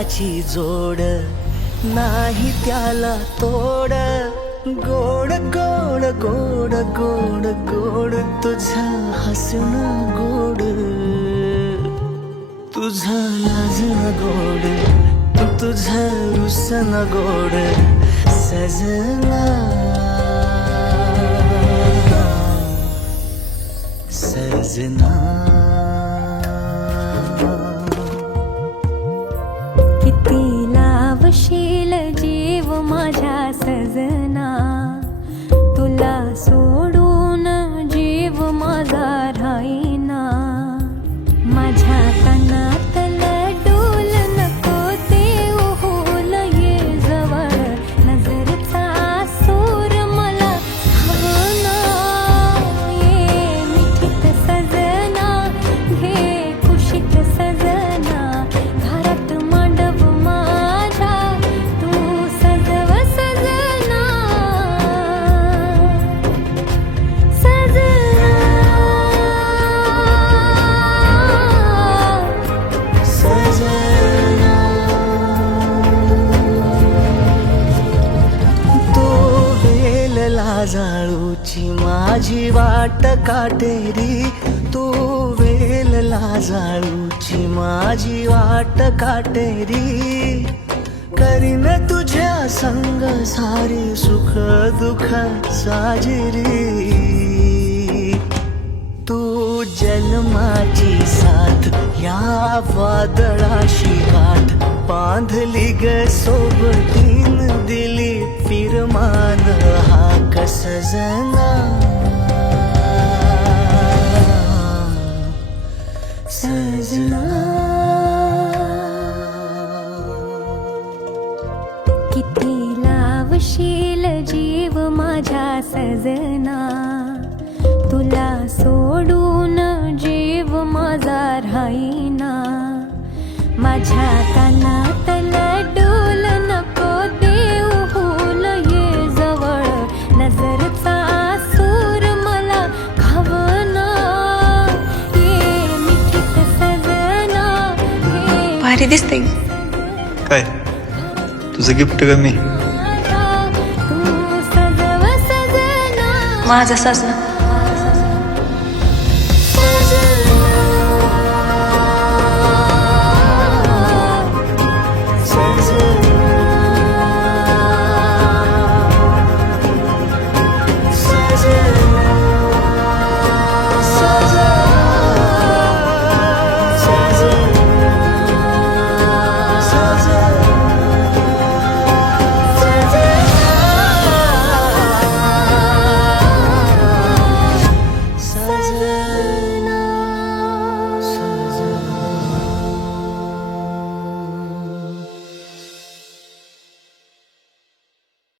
जन्माची जोड नाही त्याला तोड गोड गोड गोड गोड गोड तुझा हसणं गोड तुझं लाजणं गोड तुझं रुसणं गोड सजना सजना किती लावशील जीव माझ्या सजना तुला सोडून जीव माझा राहीना माझ्या कानातला डोल नको ते ओहोल ये जवळ नजरचा सूर मला हवना ये मिठीत सजना घे कुशीत सजना घरात मांडव माझ्या तू सजव सजना सजना तो वेल लाजाळूची माझी वाट काटेरी तू वेल लाजाळूची माझी वाट काटेरी करीन तुझ्या संग सारी सुख दुःख साजिरी तू जन्माची साथ या वादळाशी गाठ बांधली ग सोबतीन दिली फिरमान हाक सजना सजना किती लावशील जीव माझ्या सजना तुला सोडून जीव माझा राहीना माझ्या कानातला डोल नको देऊ होल ये जवळ नजरचा सूर मला घावना ये मिठीत सजना हे भारी दिसते काय तुझं गिफ्ट का मी तू सजव सजना माझं साजणं